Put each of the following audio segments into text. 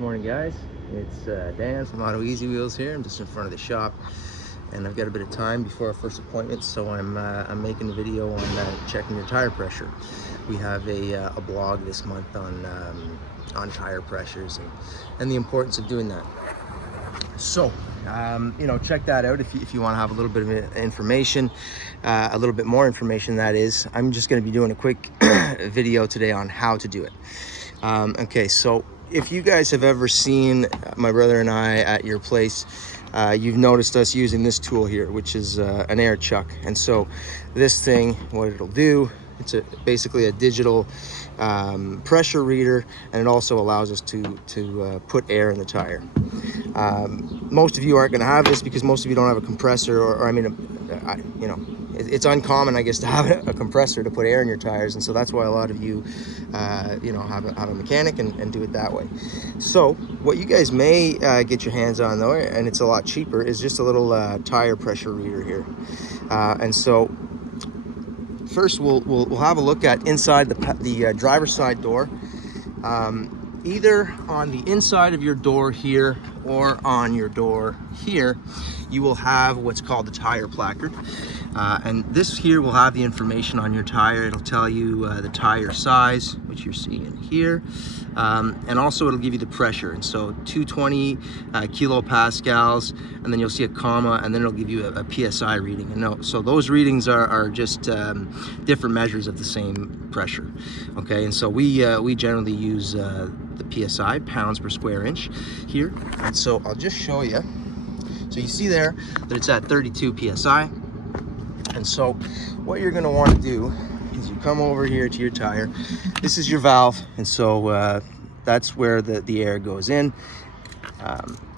Morning, guys. It's Dan from Ottawa Easy Wheels here. I'm just in front of the shop, and I've got a bit of time before our first appointment, so I'm making a video on checking your tire pressure. We have a blog this month on tire pressures and the importance of doing that. So, check that out if you want to have a little bit of information, a little bit more information, that is. I'm just going to be doing a quick video today on how to do it. Okay, so if you guys have ever seen my brother and I at your place, you've noticed us using this tool here, which is an air chuck. And so this thing, what it'll do, it's basically a digital pressure reader, and it also allows us to put air in the tire. Most of you aren't going to have this because most of you don't have a compressor, it's uncommon, I guess, to have a compressor to put air in your tires, and so that's why a lot of you have a mechanic and do it that way. So what you guys may get your hands on, though, and it's a lot cheaper, is just a little tire pressure reader here. And so first we'll have a look at inside the driver's side door. Either on the inside of your door here or on your door here, you will have what's called the tire placard. And this here will have the information on your tire. It'll tell you the tire size, which you're seeing here. And also it'll give you the pressure. And so 220 kilopascals, and then you'll see a comma, and then it'll give you a PSI reading. And so those readings are just different measures of the same pressure. Okay, and so we generally use the PSI, pounds per square inch, here. And so I'll just show you. So you see there that it's at 32 PSI. And so what you're going to want to do is you come over here to your tire. This is your valve, and so that's where the air goes in.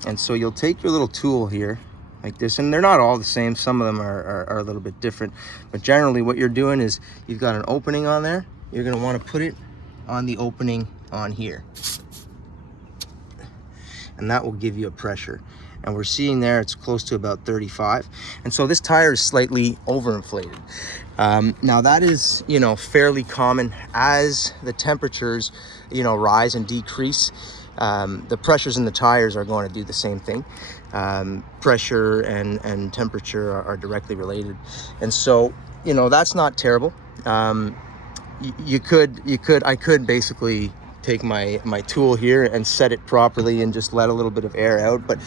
And so you'll take your little tool here like this, and they're not all the same. Some of them are a little bit different, but generally what you're doing is you've got an opening on there. You're going to want to put it on the opening on here, and that will give you a pressure. And we're seeing there it's close to about 35. And so this tire is slightly overinflated. Now that is, fairly common. As the temperatures, rise and decrease, the pressures in the tires are going to do the same thing. Pressure and temperature are directly related. And so, that's not terrible. I could basically take my tool here and set it properly and just let a little bit of air out, but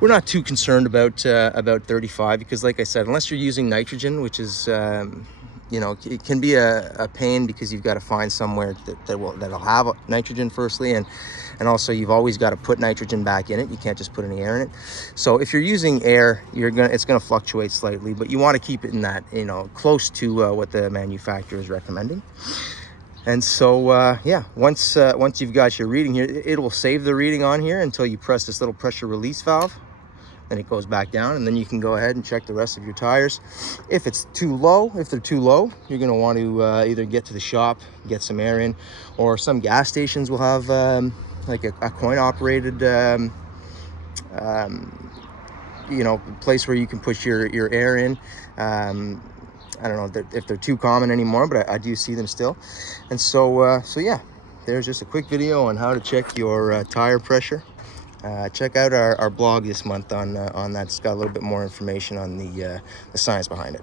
we're not too concerned about 35, because like I said, unless you're using nitrogen, which is it can be a pain, because you've got to find somewhere that'll have nitrogen firstly, and also you've always got to put nitrogen back in it. You can't just put any air in it. So if you're using air, it's gonna fluctuate slightly, but you want to keep it in that, close to what the manufacturer is recommending. And so once you've got your reading here, it will save the reading on here until you press this little pressure release valve. Then it goes back down, and then you can go ahead and check the rest of your tires. If they're too low, you're going to want to either get to the shop, get some air in, or some gas stations will have like a coin operated place where you can push your air in. I don't know if they're too common anymore, but I do see them still. And so yeah, there's just a quick video on how to check your tire pressure. Check out our blog this month on that. It's got a little bit more information on the science behind it.